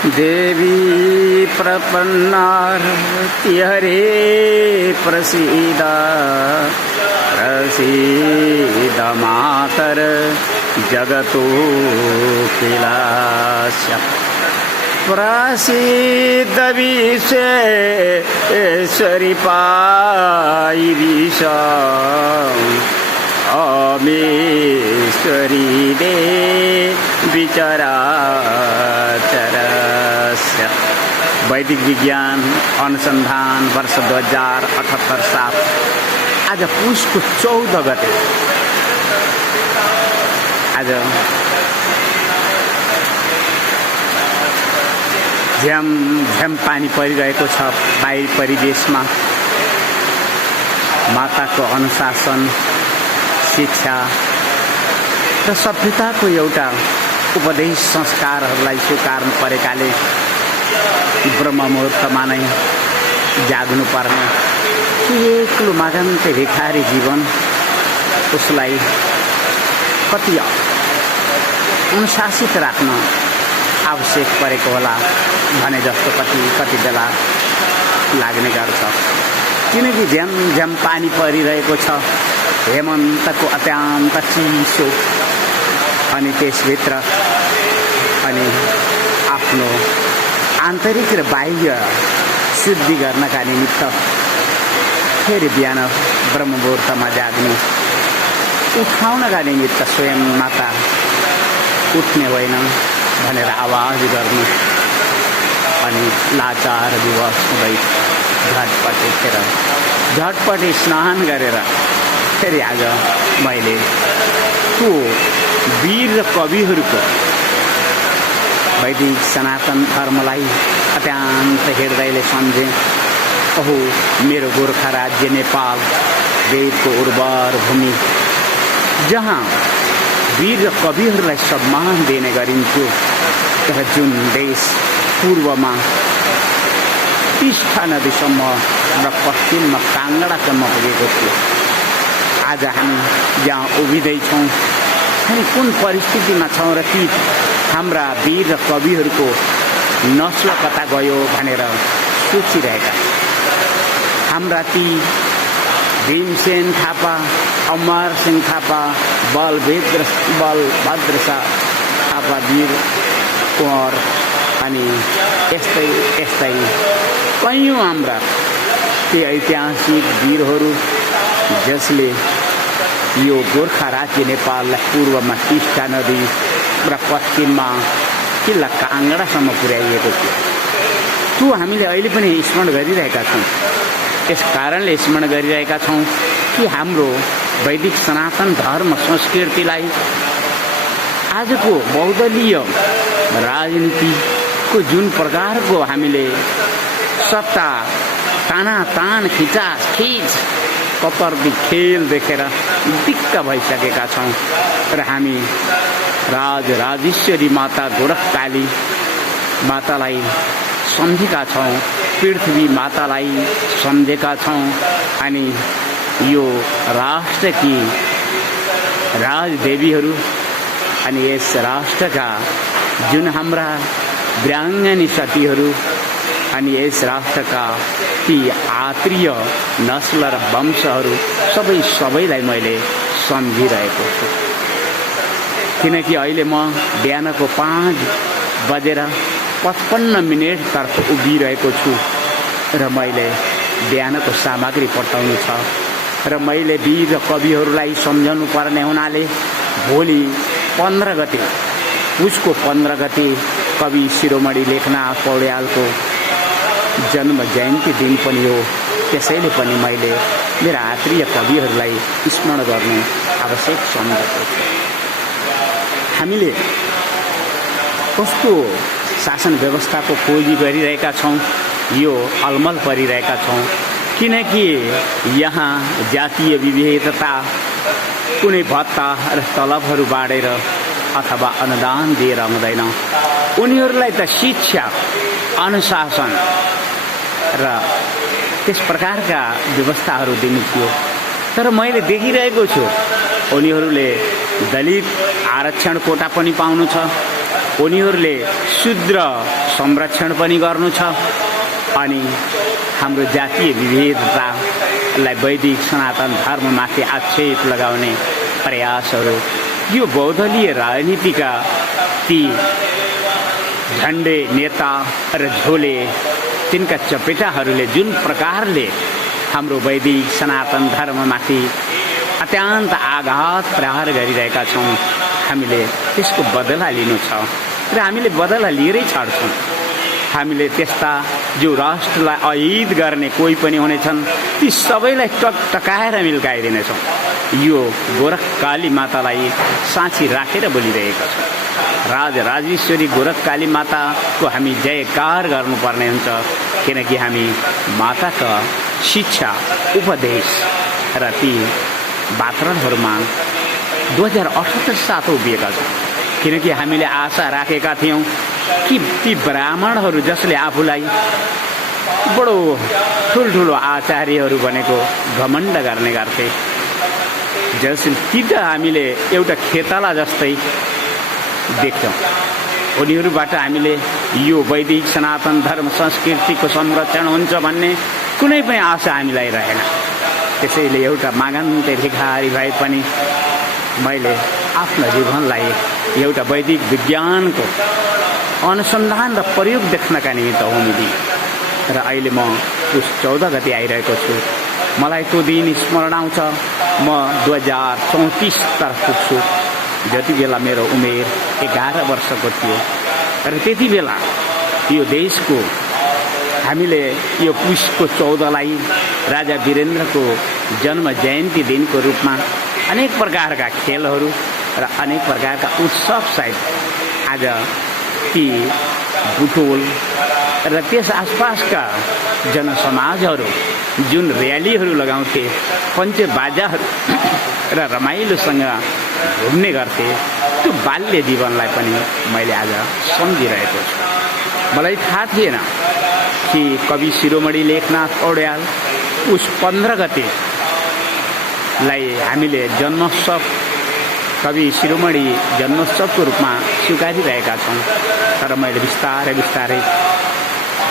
देवी प्रपन्नार्ति हरे प्रसीद प्रसीद मातर जगतोऽखिलस्य प्रसीद विश्वेश्वरी पायि विष अमेश्वरी देवी चराचरस्य। वैदिक विज्ञान अनुसंधान वर्ष 2078 साल आज पुसको 14 गते आज झ्याम झ्याम पानी परिरहेको छ बाहिर परिवेशमा। माताको अनुशासन शिक्षा र सभ्यताको एउटा उपदेश संस्कारहरूलाई स्वीकार्नु परेकाले ब्रह्म मुहूर्तमा नै जाग्नुपर्ने एक्लो मागन्ते भिखारी जीवन उसलाई कति अनुशासित राख्न आवश्यक परेको होला भने जस्तो कति बेला लाग्ने गर्छ। किनकि झ्याम झ्याम पानी परिरहेको छ, हेमन्तको अत्यन्त चिसो, अनि त्यसभित्र अनि आफ्नो आन्तरिक र बाह्य शुद्धि गर्नका निमित्त फेरि बिहान ब्रह्म मुहूर्तमा जाग्नु, उठाउनका निमित्त स्वयं माता उठ्ने होइन भनेर आवाज गर्नु, अनि लाचार विवश हुँदै झटपटे स्नान गरेर फेरि आज मैले त्यो वीर र कविहरूको वैदिक सनातन धर्मलाई अत्यन्त हृदयले सम्झे। ओहो मेरो गोर्खा राज्य नेपाल देशको उर्वर भूमि, जहाँ वीर र कविहरूलाई सम्मान दिने गरिन्थ्यो, तर जुन देश पूर्वमा टिस्टा नदीसम्म र पश्चिममा काङ्गडासम्म पुगेको थियो, आज हामी जहाँ उभिँदैछौँ हामी कुन परिस्थितिमा छौँ र ती हाम्रा वीर र कविहरूको नस्ल कता गयो भनेर सोचिरहेका। हाम्रा ती भीमसेन थापा, अमर सिंह थापा, बलभद्र थापा, वीर कुँवर अनि यस्तै कैयौँ हाम्रा ती ऐतिहासिक वीरहरू जसले यो गोर्खा राज्य नेपाललाई पूर्वमा टिस्टा नदी र पश्चिममा किल्ला काङ्गडासम्म पुर्याइएको थियो। त्यो हामीले अहिले पनि स्मरण गरिरहेका छौँ। यस कारणले स्मरण गरिरहेका छौँ कि हाम्रो वैदिक सनातन धर्म संस्कृतिलाई आजको बहुदलीय राजनीतिको जुन प्रकारको हामीले सत्ता तानातान खिचाखिच कतर्दी खेल देखेर दिक्क भइसकेका छौँ र हामी राजेश्वरी माता गोरखकाली मातालाई सम्झेका छौँ, पृथ्वी मातालाई सम्झेका छौँ, अनि यो राष्ट्रकी राजदेवीहरू अनि यस राष्ट्रका जुन हाम्रा वीराङ्गनी सतीहरू अनि यस राष्ट्रका ती आत्रीय नस्ल र वंशहरू सबैलाई मैले सम्झिरहेको छु। किनकि अहिले म बिहानको 5:55 तर्फ उभिरहेको छु र मैले बिहानको सामग्री पठाउनु छ र मैले वीर र कविहरूलाई सम्झाउनु पर्ने हुनाले भोलि 15 गते उसको 15 गते कवि शिरोमणि लेखनाथ पौड्यालको जन्म जयन्ती दिन पनि हो। त्यसैले पनि मैले मेरा आत्रीय कविहरूलाई स्मरण गर्नु आवश्यक सम्झेको छु। हामीले कस्तो शासन व्यवस्थाको खोजी गरिरहेका छौँ, यो अलमल परिरहेका छौँ। किनकि यहाँ जातीय विविधता कुनै भत्ता र तलबहरू बाँडेर अथवा अनुदान दिएर आउँदैन। उनीहरूलाई त शिक्षा, अनुशासन र त्यस प्रकारका व्यवस्थाहरू दिनु थियो। तर मैले देखिरहेको छु उनीहरूले दलित आरक्षण कोटा पनि पाउनु छ, उनीहरूले शुद्र संरक्षण पनि गर्नु छ अनि हाम्रो जातीय विविधतालाई वैदिक सनातन धर्ममाथि आक्षेप लगाउने प्रयासहरू यो बहुदलीय राजनीतिका ती झन्डे नेता र झोले तिनका चपेटाहरूले जुन प्रकारले हाम्रो वैदिक सनातन धर्ममाथि अत्यन्त आघात प्रहार गरिरहेका छौँ हामीले त्यसको बदला लिनु छ र हामीले बदला लिएरै छाड्छौँ। हामीले त्यस्ता जो राष्ट्रलाई अहित गर्ने कोही पनि हुनेछन् ती सबैलाई टकटकाएर मिल्काइदिनेछौँ। यो गोरख काली मातालाई साँची राखेर बोलिरहेका छौँ। राजेश्वरी गोरख काली माताको हामी जयकार गर्नुपर्ने हुन्छ किनकि हामी माताका शिक्षा उपदेश र ती वातावरणहरूमा 2078 साथ उभिएका छौँ किनकि हामीले आशा राखेका थियौँ कि ती ब्राह्मणहरू जसले आफूलाई बडो ठुल्ठुलो आचार्यहरू बनेको घमण्ड गर्ने गर्थे जसले ती त हामीले एउटा खेताला जस्तै देख्छौँ। उनीहरूबाट हामीले यो वैदिक सनातन धर्म संस्कृतिको संरक्षण हुन्छ भन्ने कुनै पनि आशा हामीलाई रहेन। त्यसैले एउटा मागन्ते भिखारी भए पनि मैले आफ्नो जीवनलाई एउटा वैदिक विज्ञानको अनुसन्धान र प्रयोग देख्नका निमित्त होमी दिएँ र अहिले म पुस 14 गते आइरहेको छु। मलाई त्यो दिन स्मरण आउँछ म 2034 तर्फ पुग्छु जति बेला मेरो उमेर 11 वर्षको थियो र त्यति बेला यो देशको हामीले यो पुसको 14लाई राजा वीरेन्द्रको जन्म जयन्ती दिनको रूपमा अनेक प्रकारका खेलहरू र अनेक प्रकारका उत्सव सहित आज ती बुटोल र त्यस आसपासका जनसमाजहरू जुन र्यालीहरू लगाउँथे पञ्चबाजाहरू र रमाइलोसँग घुम्ने गर्थे त्यो बाल्य जीवनलाई पनि मैले आज सम्झिरहेको छु। मलाई थाहा थिएन कि कवि शिरोमणि लेखनाथ पौड्याल उस 15 गतेलाई हामीले जन्मोत्सव कवि शिरोमणि जन्मोत्सवको रूपमा स्वीकारिरहेका छौँ तर मैले बिस्तारै बिस्तारै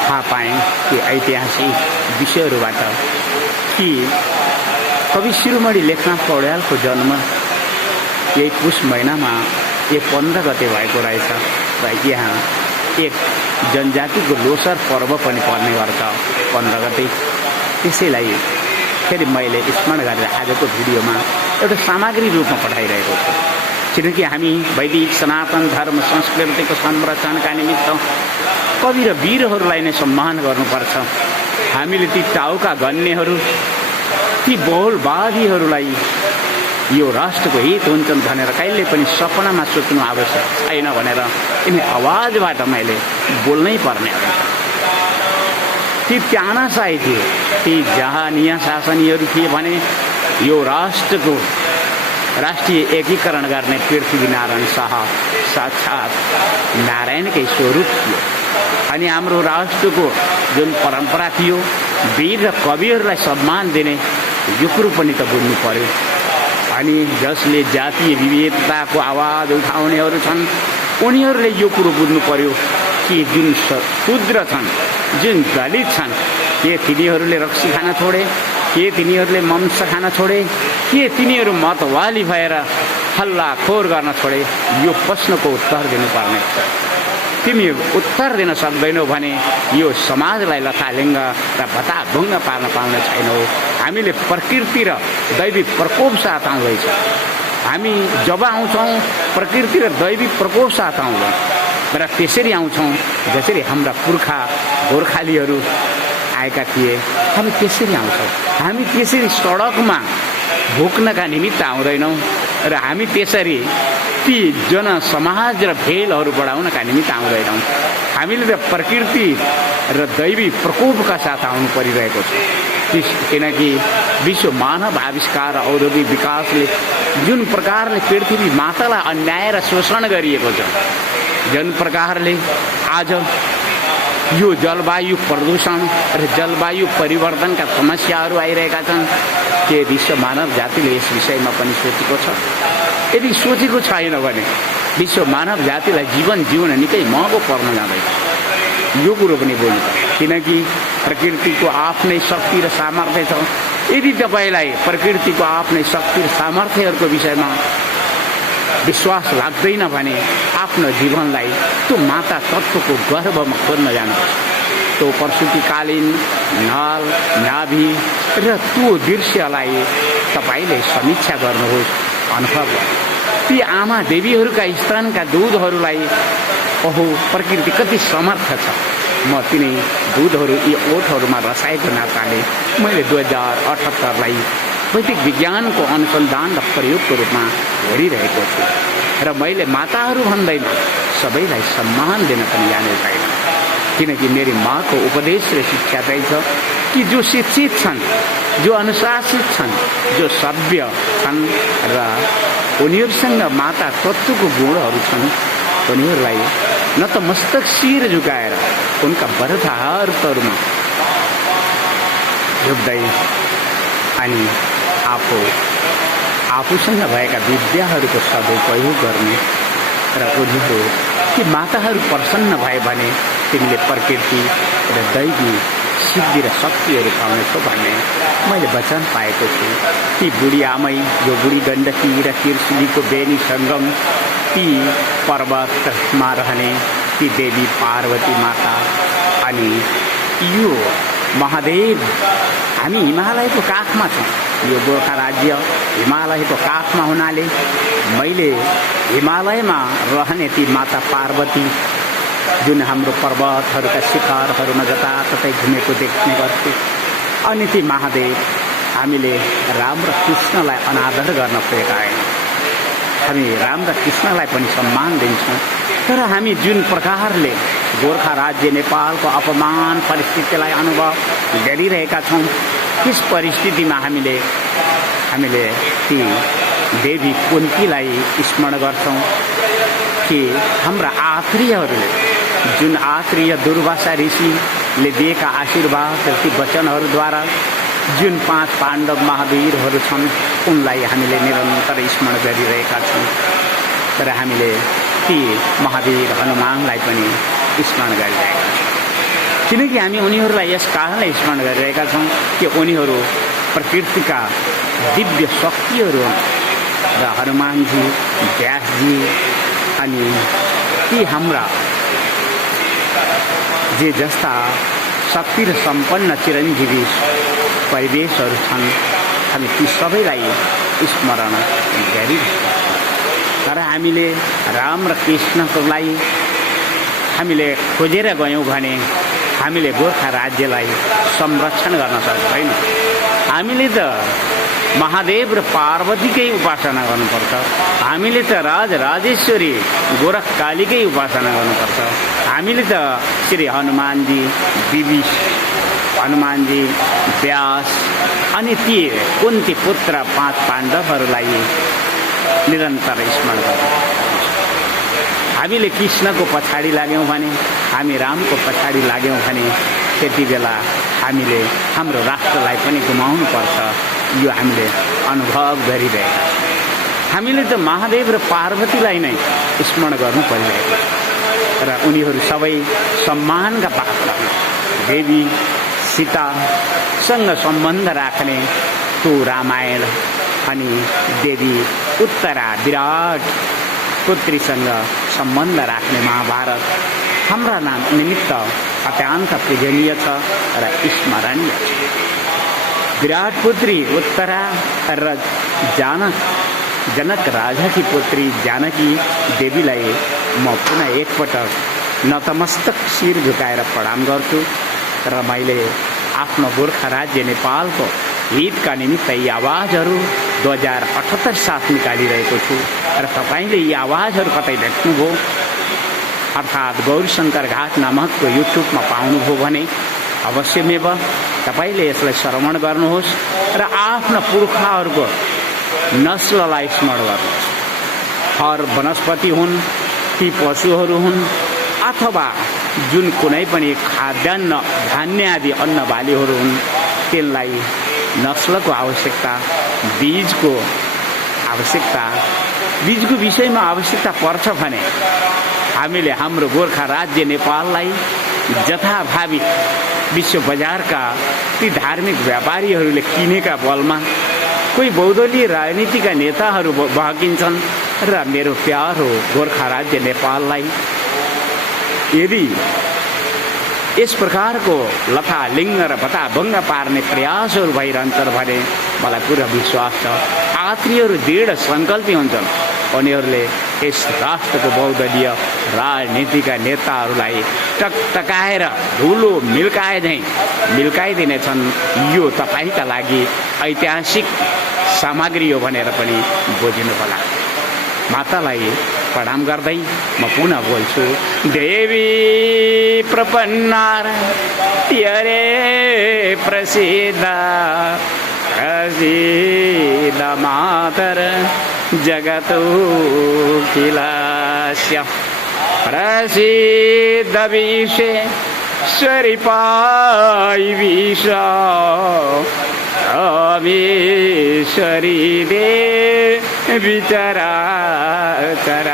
थाहा पाएँ कि ऐतिहासिक विषयहरूबाट कि कवि शिरोमणि लेखनाथ पौड्यालको जन्म यही पुस महिनामा 15 गते भएको रहेछ र यहाँ एक जनजातिको लोसर पर्व पनि पर्ने गर्छ 15 गते। त्यसैलाई फेरि मैले स्मरण गरेर आजको भिडियोमा एउटा सामग्री रूपमा पठाइरहेको छु किनकि हामी वैदिक सनातन धर्म संस्कृतिको संरक्षणका निमित्त कवि र वीरहरूलाई नै सम्मान गर्नुपर्छ। हामीले ती टाउका गन्नेहरू ती बहुलवादीहरूलाई यो राष्ट्रको हित हुन्छन् भनेर कहिले पनि सपनामा सोच्नु आवश्यक छैन भनेर यिनी आवाजबाट मैले बोल्नै पर्ने हुन्छ। ती तानाशाही थिए ती जहानिया शासनीहरू थिए भने यो राष्ट्रको राष्ट्रिय एकीकरण गर्ने पृथ्वीनारायण शाह साक्षात् नारायणकै स्वरूप थियो अनि हाम्रो राष्ट्रको जुन परम्परा थियो वीर र कविहरूलाई सम्मान दिने यो कुरो पनि त बुझ्नु पर्यो। अनि जसले जातीय विविधताको आवाज उठाउनेहरू छन् उनीहरूले यो कुरो बुझ्नु पर्यो कि जुन शूद्र छन् जुन दलित छन् के तिनीहरूले रक्सी खान छोडे के तिनीहरूले मांस खान छोडे के तिनीहरू मतवाली भएर हल्ला खोर गर्न छोडे यो प्रश्नको उत्तर दिनुपर्ने छ। तिमी उत्तर दिन सक्दैनौ भने यो समाजलाई लथालिङ्ग र भताभुङ्ग पार्न पाउने छैनौ। हामीले प्रकृति र दैवी प्रकोप साथ आउँदैछ। हामी जब आउँछौँ प्रकृति र दैवी प्रकोप साथ आउँछौँ र त्यसरी आउँछौँ जसरी हाम्रा पुर्खा गोर्खालीहरू आएका थिए हामी त्यसरी आउँछौँ। हामी त्यसरी सडकमा भोक्नका निमित्त आउँदैनौँ र हामी त्यसरी ती जनसमाज र भेलहरू बढाउनका निमित्त आउँदैनौँ। हामीले त प्रकृति र दैवी प्रकोपका साथ आउनु परिरहेको छ किनकि विश्व मानव आविष्कार र औद्योगिक विकासले जुन प्रकारले पृथ्वी मातालाई अन्याय र शोषण गरिएको छ जुन प्रकारले आज यो जलवायु प्रदूषण र जलवायु परिवर्तनका समस्याहरू आइरहेका छन् के विश्व मानव जातिले यस विषयमा पनि सोचेको छ? यदि सोचेको छैन भने विश्व मानव जातिलाई जीवन जिउन निकै महँगो पर्न जाँदैछ। यो कुरो पनि बोल्नु पर्छ, किनकि प्रकृतिको आफ्नै शक्ति र सामर्थ्य छ। यदि तपाईलाई प्रकृतिको आफ्नै शक्ति र सामर्थ्यहरूको विषयमा विश्वास लाग्दैन भने आफ्नो जीवनलाई त्यो माता तत्त्वको गर्भमा खोज्न जानुपर्छ। त्यो प्रसुतिकालीन नल नाभि र त्यो दृश्यलाई तपाईले समीक्षा गर्नुहोस्, अनुभव गर्नुहोस्। ती आमा देवीहरूका स्तनका दूधहरूलाई ओहो प्रकृति कति समर्थ छ। म तिनै दूधहरू यी ओठहरूमा रसाएको नाताले मैले 2078लाई वैदिक विज्ञानको अनुसन्धान र प्रयोगको रूपमा हेरिरहेको छु र मैले माताहरू भन्दैमा सबैलाई सम्मान दिन पनि जाने छैन, किनकि मेरी माँको उपदेश र शिक्षा चाहिँ छ कि जो शिक्षित छन्, जो अनुशासित छन्, जो सभ्य छन् र उनीहरूसँग माता तत्त्वको गुणहरू छन्, उनीहरूलाई न त मस्तक शिर झुकाएर उनका वरदाहरूमा झुक्दै अनि आफूसँग भएका विद्याहरूको सदुपयोग गर्ने र उनीहरू ती माताहरू प्रसन्न भए भने तिमीले प्रकृति र दैवी सिद्धि र शक्तिहरू पाउनेछौ भन्ने मैले वचन पाएको छु। ती बुढी आमै जो बुढी गण्डकी र त्रिशुलीको बेनी सङ्गम, ती पर्वतमा रहने ती देवी पार्वती माता अनि यो महादेव, हामी हिमालयको काखमा छौँ। यो गोर्खा राज्य हिमालयको काखमा हुनाले मैले हिमालयमा रहने ती माता पार्वती जुन हाम्रो पर्वतहरूका शिखरहरूमा जताततै घुमेको देख्ने गर्थ्यो, अनि ती महादेव हामीले राम र कृष्णलाई अनादर गर्न खोजेका होइन। हामी राम र कृष्णलाई पनि सम्मान दिन्छौँ, तर हामी जुन प्रकारले गोर्खा राज्य नेपालको अपमान परिस्थितिलाई अनुभव गरिरहेका छौँ, त्यस परिस्थितिमा हामीले ती देवी कुन्तीलाई स्मरण गर्छौँ कि हाम्रा आत्रीयहरूले जुन आत्रीय दुर्वासा ऋषिले दिएका आशीर्वाद र ती वचनहरूद्वारा जुन 5 पाण्डव महावीरहरू छन् उनलाई हामीले निरन्तर स्मरण गरिरहेका छौँ। तर हामीले ती महावीर हनुमानलाई पनि स्मरण गरिरहेका छौँ, किनकि हामी उनीहरूलाई यस कारणले स्मरण गरिरहेका छौँ कि उनीहरू प्रकृतिका दिव्य शक्तिहरू र हनुमानजी, व्यासजी अनि ती हाम्रा जे जस्ता शक्ति र सम्पन्न चिरञ्जीवी परिवेशहरू छन्, हामी ती सबैलाई स्मरण गरिरहेका छौँ। तर हामीले राम र कृष्णकोलाई हामीले खोजेर गयौँ भने हामीले गोर्खा राज्यलाई संरक्षण गर्न सक्दैनौँ। हामीले त महादेव र पार्वतीकै उपासना गर्नुपर्छ, हामीले त राजराजेश्वरी गोरखकालीकै उपासना गर्नुपर्छ, हामीले त श्री हनुमानजी, हनुमानजी, व्यास अनि ती कुन्ती पुत्र 5 पाण्डवहरूलाई निरन्तर स्मरण गर्नुपर्छ। हामीले कृष्णको पछाडि लाग्यौँ भने, हामी रामको पछाडि लाग्यौँ भने त्यति बेला हामीले हाम्रो राष्ट्रलाई पनि गुमाउनुपर्छ। यो हामीले अनुभव गरिरहेका छौँ। हामीले त महादेव र पार्वतीलाई नै स्मरण गर्नु परिरहेको छ र उनीहरू सबै सम्मानका पात्र हुन्। देवी सीतासँग सम्बन्ध राख्ने त्यो रामायण अनि देवी उत्तरा विराट पुत्रीसँग सम्बन्ध राख्ने महाभारत हाम्रा नाम निमित्त अत्यन्त पूजनीय छ र स्मरणीय छ। विराट पुत्री उत्तरा र जनक राजाकी पुत्री जानकी देवीलाई म पुनः एकपटक नतमस्तक शिर झुकाएर प्रणाम गर्छु र मैले आफ्नो गोर्खा राज्य नेपालको हितका निमित्त यी आवाजहरू 2078 साल निकालिरहेको छु र तपाईँले यी आवाजहरू कतै भेट्नुभयो अर्थात् गौरीशङ्कर घाट नामकको युट्युबमा पाउनुभयो भने अवश्यमेव तपाईँले यसलाई श्रवण गर्नुहोस् र आफ्ना पुर्खाहरूको नस्ललाई स्मरण गर्नुहोस्। हर वनस्पति हुन्, ती पशुहरू हुन् अथवा जुन कुनै पनि खाद्यान्न धान्य आदि अन्न बालीहरू हुन्, त्यसलाई नस्लको आवश्यकता, बीजको आवश्यकता बीजको विषयमा आवश्यकता पर्छ भने हामीले हाम्रो गोर्खा राज्य नेपाललाई जथाभावी विश्व बजारका ती धार्मिक व्यापारीहरूले किनेका बलमा कोही बहुदलीय राजनीतिका नेताहरू बहकिन्छन् र मेरो प्यारो गोर्खा राज्य नेपाललाई यदि यस प्रकारको लथालिङ्ग र भताभङ्ग पार्ने प्रयासहरू भइरहन्छन् भने मलाई पुरा विश्वास छ आत्मीयहरू दृढ सङ्कल्पी हुन्छन्। उनीहरूले यस राष्ट्रको बहुदलीय राजनीतिका नेताहरूलाई टकटकाएर धुलो मिल्काइदिनेछन्। यो तपाईँका लागि ऐतिहासिक सामग्री हो भनेर पनि बुझिनु होला। मातालाई प्रणाम गर्दै म पुनः बोल्छु, देवी प्रपन्नार त्यरे प्रसिद्ध प्रसिद्ध मातर जगतो किलास्य प्रसिद्ध विश्वेश्वरी पाई विश्व अमेश्वरी देवी चराचर।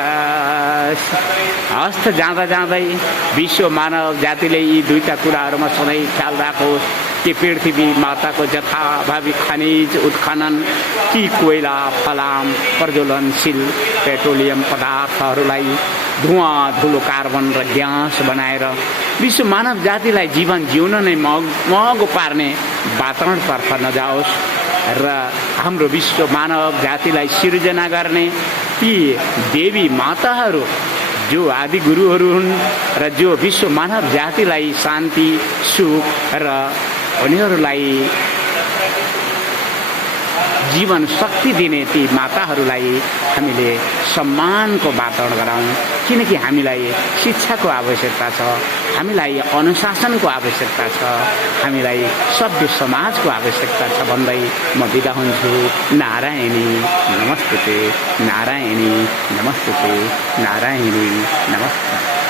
हस्त जाँदा जाँदै विश्व मानव जातिले यी दुईटा कुराहरूमा सधैँ ख्याल राखोस् कि पृथ्वी माताको जथाभावी खनिज उत्खनन कि कोइला फलाम प्रज्वलनशील पेट्रोलियम पदार्थहरूलाई धुवाँ धुलो कार्बन र ग्यास बनाएर विश्व मानव जातिलाई जीवन जिउन नै महँगो पार्ने वातावरणतर्फ नजाओस् र हाम्रो विश्व मानव जातिलाई सिर्जना गर्ने ती देवी माताहरू जो आदि गुरुहरू हुन् र जो विश्व मानव जातिलाई शान्ति सुख र उनीहरूलाई जीवन शक्ति दिने ती माताहरूलाई हामीले सम्मानको वातावरण गराउँ। किनकि हामीलाई शिक्षाको आवश्यकता छ, हामीलाई अनुशासनको आवश्यकता छ, हामीलाई सभ्य समाजको आवश्यकता छ भन्दै म बिदा हुन्छु। नारायणी नमस्ते, नारायणी नमस्ते, नारायणी नमस्ते।